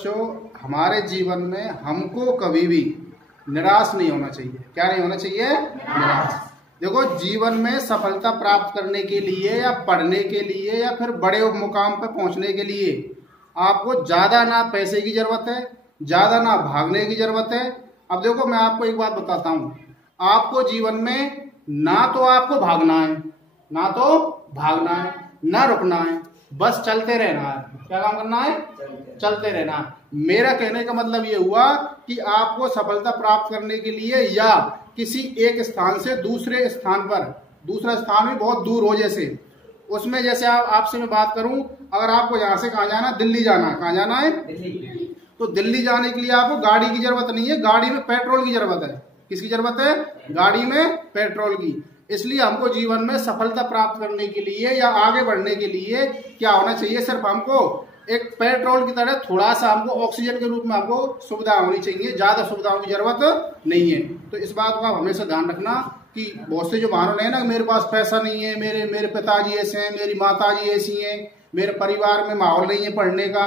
बच्चों, हमारे जीवन में हमको कभी भी निराश नहीं होना चाहिए। क्या नहीं होना चाहिए? निराश। देखो, जीवन में सफलता प्राप्त करने के लिए या पढ़ने के लिए या फिर बड़े मुकाम पर पहुंचने के लिए आपको ज्यादा ना पैसे की जरूरत है, ज्यादा ना भागने की जरूरत है। अब देखो, मैं आपको एक बात बताता हूं, आपको जीवन में ना तो आपको भागना है, ना तो भागना है, ना रुकना है, बस चलते रहना है। क्या काम करना है? चलते रहना है। मेरा कहने का मतलब ये हुआ कि आपको सफलता प्राप्त करने के लिए या किसी एक स्थान से दूसरे स्थान पर, दूसरा स्थान भी बहुत दूर हो, जैसे उसमें जैसे आपसे मैं बात करूं, अगर आपको यहाँ से कहाँ जाना, दिल्ली जाना है, कहाँ जाना है? दिल्ली। तो दिल्ली जाने के लिए आपको गाड़ी की जरूरत नहीं है, गाड़ी में पेट्रोल की जरूरत है। किसकी जरूरत है? गाड़ी में पेट्रोल की। इसलिए हमको जीवन में सफलता प्राप्त करने के लिए या आगे बढ़ने के लिए क्या होना चाहिए? सिर्फ हमको एक पेट्रोल की तरह थोड़ा सा हमको ऑक्सीजन के रूप में हमको सुविधा होनी चाहिए, ज्यादा सुविधाओं की जरूरत नहीं है। तो इस बात को आप हमेशा ध्यान रखना कि बहुत से जो बहाने हैं ना, मेरे पास पैसा नहीं है, मेरे पिताजी ऐसे हैं, मेरी माताजी ऐसी हैं, मेरे परिवार में माहौल नहीं है पढ़ने का,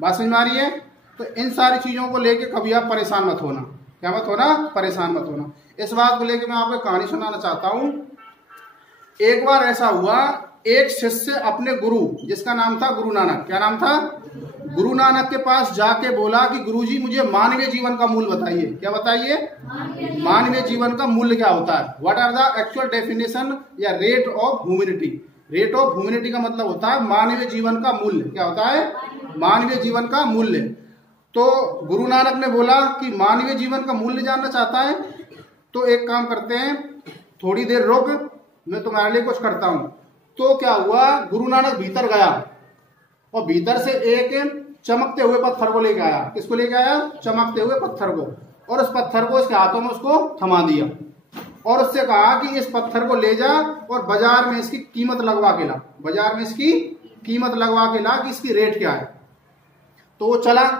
बात समझ में आ रही है? तो इन सारी चीजों को लेके कभी आप परेशान मत होना। क्या मत होना? परेशान मत होना। इस बात को लेके मैं आपको कहानी सुनाना चाहता हूं। एक बार ऐसा हुआ, एक शिष्य अपने गुरु, जिसका नाम था गुरु नानक, क्या नाम था? गुरु नानक के पास जाके बोला कि गुरुजी, मुझे मानवीय जीवन का मूल्य बताइए। क्या बताइए? मानवीय जीवन का मूल्य क्या होता है? What are the actual definition या rate of humanity. Rate of humanity का मतलब होता है मानवीय जीवन का मूल्य। क्या होता है? मानवीय जीवन का मूल्य। तो गुरु नानक ने बोला कि मानवीय जीवन का मूल्य जानना चाहता है, तो एक काम करते हैं, थोड़ी देर रुक, मैं तुम्हारे लिए कुछ करता हूं। तो क्या हुआ, गुरु नानक भीतर गया और भीतर से एक चमकते हुए पत्थर को लेके आया। किसको लेके आया? चमकते हुए पत्थर को। और उस पत्थर को इसके हाथों में उसको थमा दिया और उससे कहा कि इस पत्थर को ले जा और बाजार में इसकी कीमत लगवा के ला, बाजार में इसकी कीमत लगवा के ला कि इसकी रेट क्या है। तो वो चला,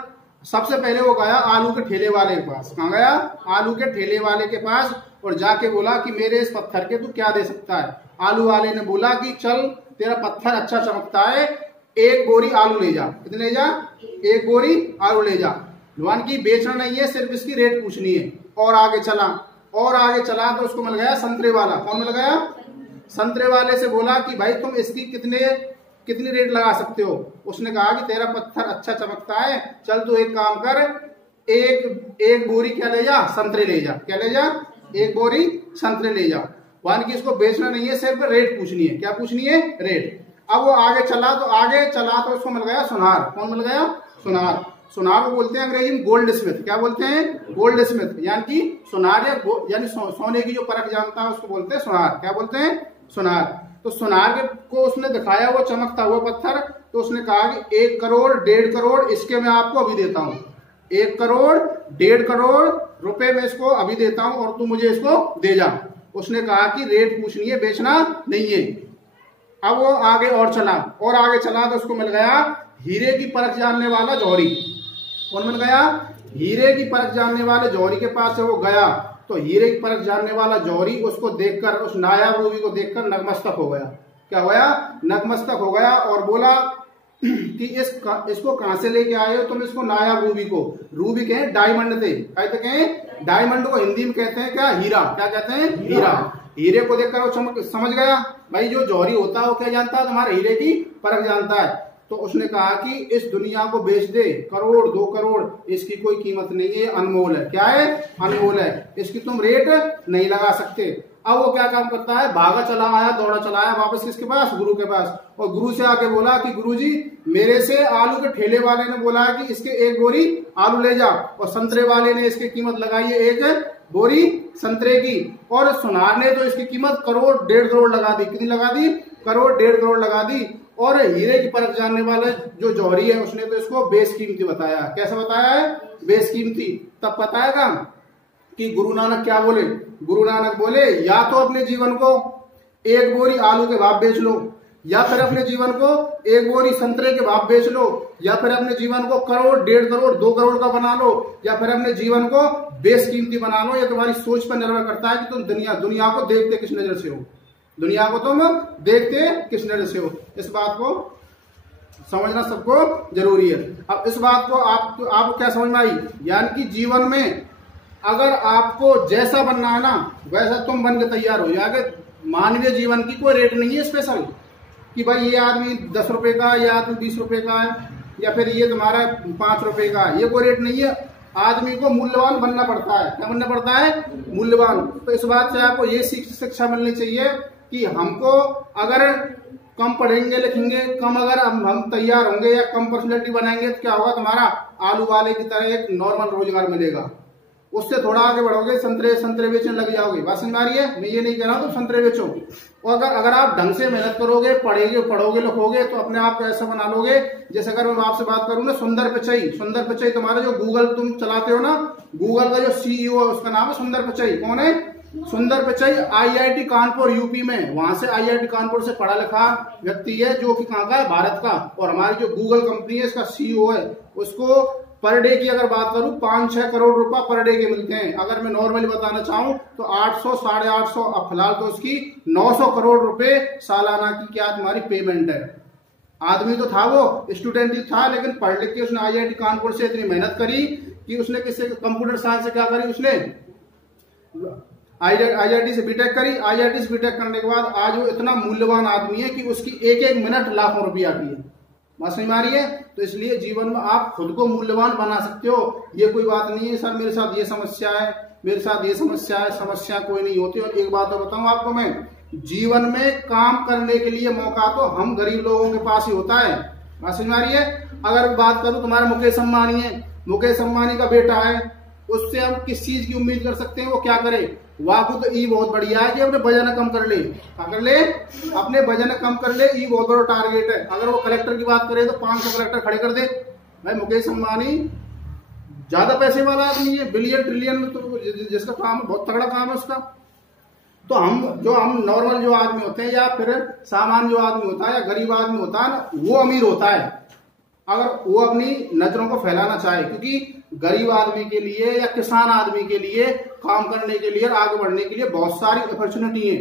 सबसे पहले वो गया आलू के ठेले वाले के पास। कहाँ गया? आलू के ठेले वाले के पास, और जाके बोला कि मेरे इस पत्थर के तू क्या दे सकता है? आलू वाले ने बोला कि चल, तेरा पत्थर अच्छा चमकता है, एक बोरी आलू ले जा। कितने ले जा? एक बोरी आलू ले जा। भगवान की बेचना नहीं है, सिर्फ इसकी रेट पूछनी है। और आगे चला, और आगे चला तो उसको मिल गया संतरे वाला। कौन मिल गया? संतरे वाले से बोला कि भाई तुम इसकी कितनी रेट लगा सकते हो? उसने कहा कि तेरा पत्थर अच्छा चमकता है, चल तू एक काम कर, एक बोरी क्या ले जा? संतरे ले जा। क्या ले जा? एक बोरी संतरे ले जा। वान की इसको बेचना नहीं है, सिर्फ रेट पूछनी है। क्या पूछनी है? रेट। अब वो आगे चला तो उसको मिल गया सुनार। कौन मिल गया? सुनार। सुनार को बोलते हैं अंग्रेजी में गोल्ड स्मिथ। क्या बोलते हैं? Gold Smith. यानी कि सुनार यानी सोने की जो परख जानता है उसको बोलते हैं सुनार। क्या बोलते हैं? सुनार। तो सुनार को उसने दिखाया वो चमकता हुआ पत्थर, तो उसने कहा कि 1 करोड़ 1.5 करोड़ इसके मैं आपको अभी देता हूँ। 1 करोड़ 1.5 करोड़ रुपए में इसको अभी देता हूँ और तू मुझे इसको दे जा। उसने कहा कि रेट पूछनी है, बेचना नहीं है। अब वो आगे और आगे चला तो उसको मिल गया हीरे की परख जानने वाला जौहरी। कौन मिल गया? हीरे की परख जानने वाले जौहरी के पास से वो गया, तो हीरे की परख जानने वाला जौहरी उसको देखकर, उस नायाब रूबी को देखकर नतमस्तक हो गया। क्या होया? नतमस्तक हो गया और बोला कि इसको कहां से लेके आए हो तुम? इसको नायाब रूबी को। रूबी कहें डायमंड थे, कहते कहें डायमंड को हिंदी में कहते हैं क्या? हीरा। क्या कहते हैं? हीरा। हीरे को देखकर वो समझ गया, भाई जो जौहरी होता है वो क्या जानता है? तुम्हारे हीरे की परख जानता है। तो उसने कहा कि इस दुनिया को बेच दे, 1 करोड़ 2 करोड़, इसकी कोई कीमत नहीं है, अनमोल है। क्या है? अनमोल है, इसकी तुम रेट नहीं लगा सकते। अब वो क्या काम करता है? भागा चला आया, दौड़ा चला आया वापस किसके पास? गुरु के पास। और गुरु से आके बोला कि गुरुजी, मेरे से आलू के ठेले वाले ने बोला है कि इसके 1 बोरी आलू ले जा, और संतरे वाले ने इसकी कीमत लगाई है 1 बोरी संतरे की, और सुनार ने तो इसकी कीमत 1 करोड़ 1.5 करोड़ लगा दी। कितनी लगा दी? 1 करोड़ 1.5 करोड़ लगा दी। और हीरे की परख जानने वाला जो जौहरी है उसने तो इसको बेशकीमती बताया। कैसे बताया है? बेशकीमती। तब बताएगा कि गुरु नानक क्या बोले? गुरु नानक बोले, या तो अपने जीवन को 1 बोरी आलू के भाव बेच लो, या फिर अपने जीवन को 1 बोरी संतरे के भाव बेच लो, या फिर अपने जीवन को 1 करोड़ 1.5 करोड़ 2 करोड़ का बना लो, या फिर अपने जीवन को बेशकीमती बना लो। ये तुम्हारी सोच पर निर्भर करता है कि तुम दुनिया को देखते किस नजर से हो, दुनिया को तुम देखते किस नजर से हो। इस बात को समझना सबको जरूरी है। अब इस बात को आपको क्या समझ में आई, यानी कि जीवन में अगर आपको जैसा बनना है ना वैसा तुम बन के तैयार हो जाओगे। मानवीय जीवन की कोई रेट नहीं है स्पेशल कि भाई ये आदमी 10 रुपए का है, ये आदमी 20 रुपए का है, या फिर ये तुम्हारा 5 रुपए का है, ये कोई रेट नहीं है। आदमी को मूल्यवान बनना पड़ता है। क्या बनना पड़ता है? मूल्यवान। तो इस बात से आपको ये शिक्षा मिलनी चाहिए कि हमको अगर कम पढ़ेंगे लिखेंगे, कम अगर हम तैयार होंगे या कम पर्सनैलिटी बनाएंगे तो क्या होगा, तुम्हारा आलू वाले की तरह एक नॉर्मल रोजगार मिलेगा। उससे थोड़ा आगे बढ़ोगे, संतरे बेचने लग जाओगे। बात समझ में आ रही है? मैं ये नहीं कह रहा हूं तुम संतरे बेचो। और अगर आप ढंग से मेहनत करोगे, पढ़ोगे लिखोगे तो अपने आप को ऐसा बना लोगे। जैसे अगर मैं आपसे बात करूं ना, सुंदर पिचाई तुम्हारा जो गूगल तुम चलाते हो ना, गूगल का जो सीईओ है उसका नाम है सुंदर पिचाई। कौन है? सुंदर पिचाई आईआईटी कानपुर यूपी में, वहां से आईआईटी कानपुर से पढ़ा लिखा व्यक्ति है, जो कि कहाँ का है? भारत का। और हमारी जो गूगल कंपनी है इसका सीईओ है, उसको पर डे की अगर बात करूं 5-6 करोड़ रुपए पर डे के मिलते हैं। अगर मैं नॉर्मली बताना चाहूं तो 800 850, अब फिलहाल तो उसकी 900 करोड़ रुपए सालाना की क्या तुम्हारी पेमेंट है। आदमी तो था, वो स्टूडेंट ही था, लेकिन पढ़ लिख के उसने आईआईटी कानपुर से इतनी मेहनत करी कि उसने किसी कंप्यूटर साइंस से क्या करी, उसने आईआईटी से बीटेक करी। आईआईटी से बीटेक करने के बाद आज वो इतना मूल्यवान आदमी है कि उसकी एक मिनट लाखों रुपया की है। बात समझ में आ रही है? तो इसलिए जीवन में आप खुद को मूल्यवान बना सकते हो। ये कोई बात नहीं है सर मेरे साथ ये समस्या है, मेरे साथ ये समस्या है, समस्या कोई नहीं होती। और एक बात और बताऊं आपको मैं, जीवन में काम करने के लिए मौका तो हम गरीब लोगों के पास ही होता है। बात समझ में आ रही है? अगर बात करूं, तुम्हारा मुकेश अंबानी है, मुकेश अंबानी का बेटा है, उससे हम किस चीज की उम्मीद कर सकते हैं? वो क्या करे? वाकू तो ई बहुत बढ़िया है कि अपने वजन कम कर ले। क्या कर ले? अपने वजन कम कर ले, ई बहुत बड़ा टारगेट है। अगर वो कलेक्टर की बात करे तो 500 कलेक्टर खड़े कर दे। भाई मुकेश अंबानी ज्यादा पैसे वाला आदमी है, बिलियन ट्रिलियन में, तो जिसका काम है बहुत तगड़ा काम है उसका। तो हम नॉर्मल जो आदमी होते हैं या फिर सामान्य जो आदमी होता है या गरीब आदमी होता है ना, वो अमीर होता है अगर वो अपनी नजरों को फैलाना चाहे। क्योंकि गरीब आदमी के लिए या किसान आदमी के लिए काम करने के लिए और आगे बढ़ने के लिए बहुत सारी अपॉर्चुनिटी है।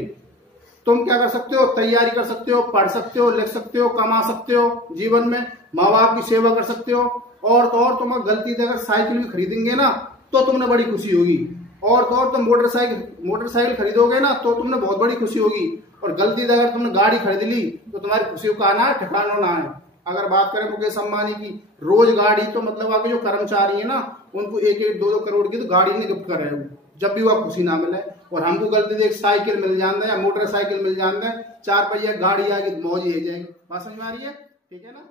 तुम क्या कर सकते हो? तैयारी कर सकते हो, पढ़ सकते हो, लिख सकते हो, कमा सकते हो, जीवन में माँ बाप की सेवा कर सकते हो। और तो और तुम गलती से अगर साइकिल भी खरीदेंगे ना तो तुमने बड़ी खुशी होगी। और तो और तुम मोटरसाइकिल खरीदोगे ना तो तुमने बहुत बड़ी खुशी होगी। और गलती से अगर तुमने गाड़ी खरीद ली तो तुम्हारी खुशियों का आना ठिकाना ना है। अगर बात करें मुकेश अंबानी की, रोज गाड़ी, तो मतलब आपके जो कर्मचारी है ना उनको 1-1, 2-2 करोड़ की तो गाड़ी नहीं गिफ्ट कर रहे हो, जब भी वह खुशी ना मिले। और हमको गलती से एक साइकिल मिल जाता है या मोटरसाइकिल मिल जाता है, 4 पहिया गाड़ी आगे मौज ही जाएगी। बात समझ में आ रही है? ठीक है ना?